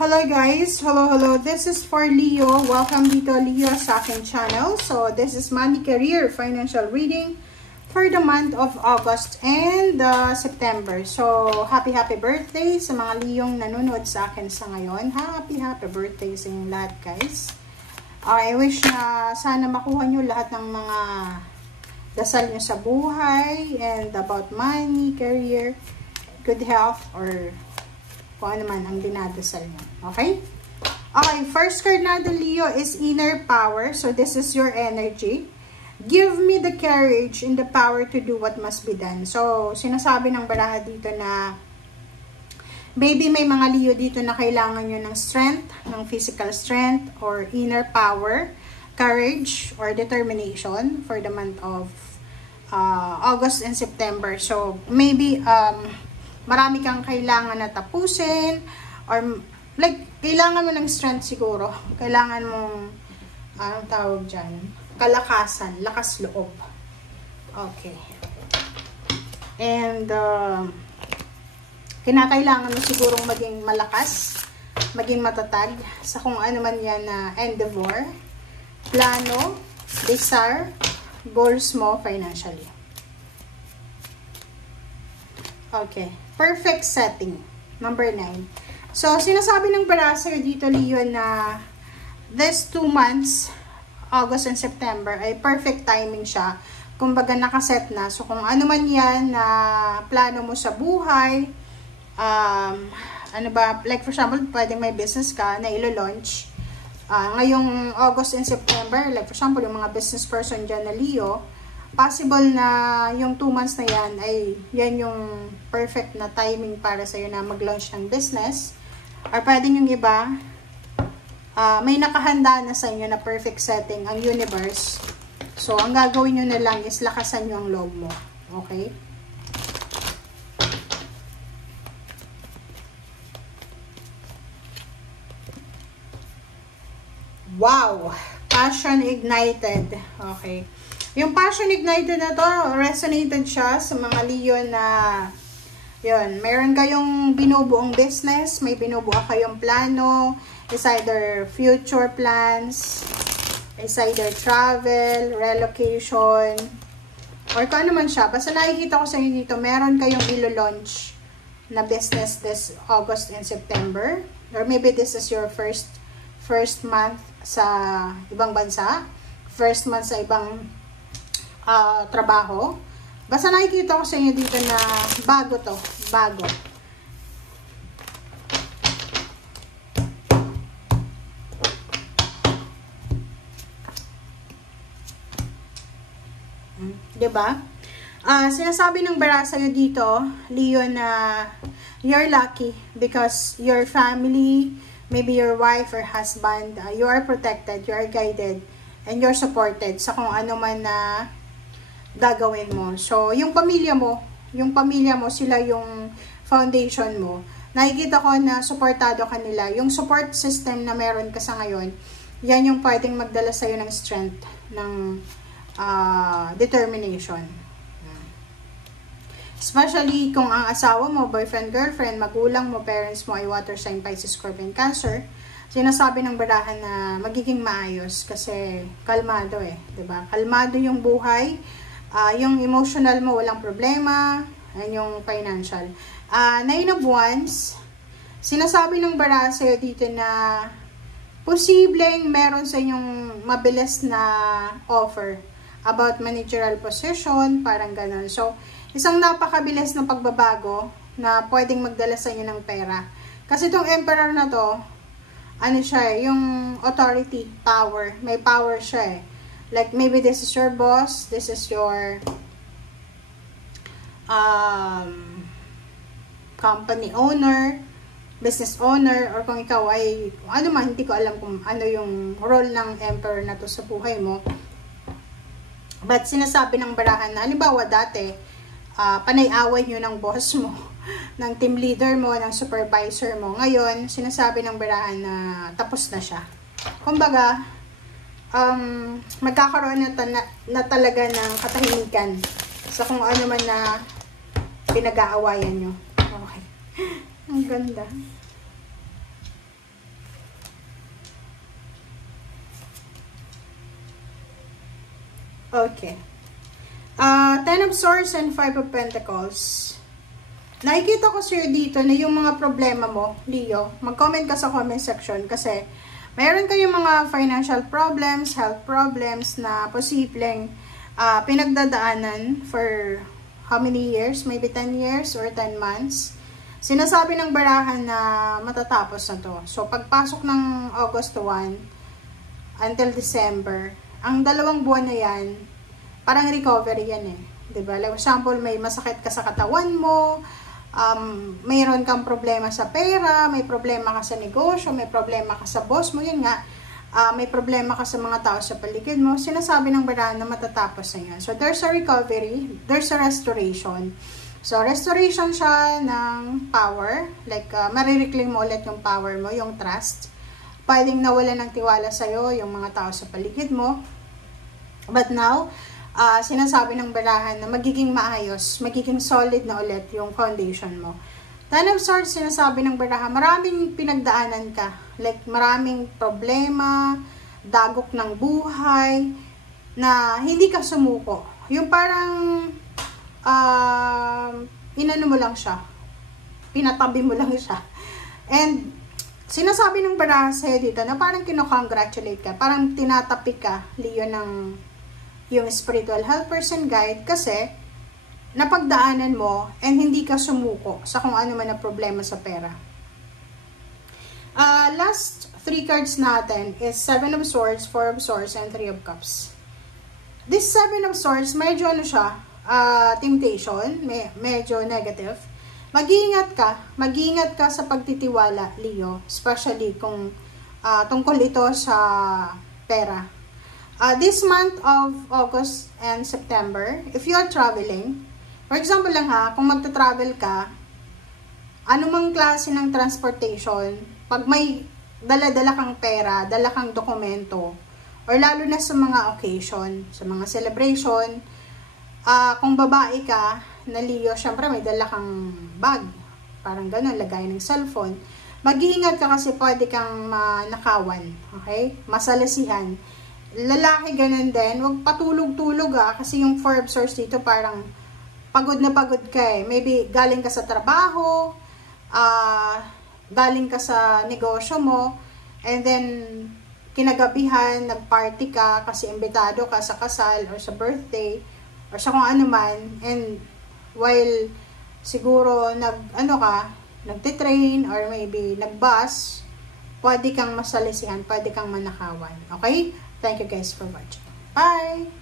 Hello guys, hello. This is for Leo. Welcome dito Leo sa aking channel. So this is money, career, financial reading for the month of August and September. So happy birthday sa mga Leong nanonood sa akin sa ngayon. Happy birthday sa inyong lahat guys. I wish na sana makuha nyo lahat ng mga dasal nyo sa buhay and about money, career, good health, or kung ano man ang dinadasal nyo. Okay? Okay, first card natin, Leo, is inner power. So, this is your energy. Give me the courage and the power to do what must be done. So, sinasabi ng baraha dito na maybe may mga Leo dito na kailangan nyo ng strength, ng physical strength, or inner power, courage, or determination for the month of August and September. So, maybe, marami kang kailangan na tapusin or like kailangan mo ng strength siguro. Kailangan mong anong tawag dyan? Kalakasan, lakas loob. Okay. And kinakailangan mo sigurong maging malakas, maging matatag sa kung ano man yan na endeavor, plano, desire, goals mo financially. Okay. Perfect setting. Number 9. So, sinasabi ng barasa dito, Leo, na this 2 months, August and September, ay perfect timing siya. Kumbaga, nakaset na. So, kung ano man yan na plano mo sa buhay, ano ba, like for example, pwedeng may business ka na ilo-launch. Ngayong August and September, like for example, yung mga business person dyan na Leo, possible na yung 2 months na yan ay yan yung perfect na timing para sa'yo na mag-launch ng business. Or pwedeng yung iba, may nakahanda na sa inyo na perfect setting ang universe. So, ang gagawin nyo na lang is lakasan nyo ang loob mo. Okay? Wow! Passion ignited. Okay. Yung passion ignited na to, resonated siya sa mga Leo na, yun, meron kayong binubuong business, may binubuo kayong plano, is either future plans, is either travel, relocation, or kung ano man siya. Basta nakikita ko sa inyo dito, meron kayong ilo-launch na business this August and September, or maybe this is your first month sa ibang bansa, first month sa ibang trabaho. Basta nakikita ko sa inyo dito na bago to. Bago. Diba? Sinasabi ng barasa nyo dito, Leo, na you're lucky because your family, maybe your wife or husband, you are protected, you are guided, and you're supported sa kung ano man na gagawin mo. So, yung pamilya mo, sila yung foundation mo. Nakikita ko na supportado ka nila. Yung support system na meron ka sa ngayon, yan yung pwedeng magdala sa'yo ng strength, ng determination. Especially kung ang asawa mo, boyfriend, girlfriend, magulang mo, parents mo ay water sign, Pisces, Scorpion, Cancer, sinasabi ng barahan na magiging maayos kasi kalmado diba? Kalmado yung buhay. Yung emotional mo, walang problema. And yung financial. 9 of Wands, sinasabi ng baraha sa'yo dito na posibleng meron sa inyong mabilis na offer about managerial position, parang ganun. So, isang napakabilis na pagbabago na pwedeng magdala sa inyo ng pera. Kasi itong Emperor na to, ano siya yung authority, power. May power siya Like, maybe this is your boss, this is your company owner, business owner, or kung ikaw ay, ano man, hindi ko alam kung ano yung role ng Emperor na to sa buhay mo. But, sinasabi ng barahan na, halimbawa dati, panay-away nyo ng boss mo, ng team leader mo, ng supervisor mo. Ngayon, sinasabi ng barahan na tapos na siya. Kumbaga, magkakaroon na talaga ng katahimikan sa kung ano man na pinag-aawayan nyo. Okay. Ang ganda. Okay. Ten of Swords and Five of Pentacles. Nakikita ko sa'yo dito na yung mga problema mo, Leo, mag-comment ka sa comment section kasi mayroon kayong mga financial problems, health problems na posibleng pinagdadaanan for how many years? Maybe 10 years or 10 months. Sinasabi ng barahan na matatapos na to. So, pagpasok ng August 1 until December, ang 2 buwan na yan, parang recovery yan eh. Diba? Like, for example, may masakit ka sa katawan mo, mayroon kang problema sa pera, may problema ka sa negosyo, may problema ka sa boss mo, yun nga, may problema ka sa mga tao sa paligid mo, sinasabi ng barahan na matatapos na yan. So, there's a recovery, there's a restoration. So, restoration siya ng power, like, marireclaim mo ulit yung power mo, yung trust. Pwedeng nawala ng tiwala sa'yo, yung mga tao sa paligid mo. But now, sinasabi ng barahan na magiging maayos, magiging solid na ulit yung foundation mo. Ten of Swords, sinasabi ng barahan, maraming pinagdaanan ka. Like, maraming problema, dagok ng buhay, na hindi ka sumuko. Yung parang, inano mo lang siya. Pinatabi mo lang siya. And, sinasabi ng barahan sa'yo dito na parang kinocongratulate ka. Parang tinatapik ka, Leo, ng yung spiritual health person guide kasi napagdaanan mo and hindi ka sumuko sa kung ano man na problema sa pera. Last 3 cards natin is 7 of Swords, 4 of Swords, and 3 of Cups. This 7 of Swords, medyo ano siya, temptation, medyo negative. Mag-iingat ka sa pagtitiwala, Leo, especially kung tungkol ito sa pera. This month of August and September, if you are traveling, for example lang kung magta-travel ka, anumang klase ng transportation, pag may dala-dala kang pera, dala kang dokumento, or lalo na sa mga occasion, sa mga celebration, kung babae ka, na Leo, syempre may dala kang bag, parang ganun, lagay ng cellphone, mag-iingat ka kasi pwede kang manakawan, okay? Masalasihan. Lalaki ganun din, huwag patulog-tulog kasi yung 4 of Swords dito parang pagod na pagod ka eh. Maybe galing ka sa trabaho, galing ka sa negosyo mo, and then kinagabihan, nagparty ka kasi imbitado ka sa kasal or sa birthday or sa kung ano man, and while siguro nagtitrain or maybe nagbus, pwede kang masalisihan, pwede kang manakawan. Okay? Thank you guys for watching. Bye!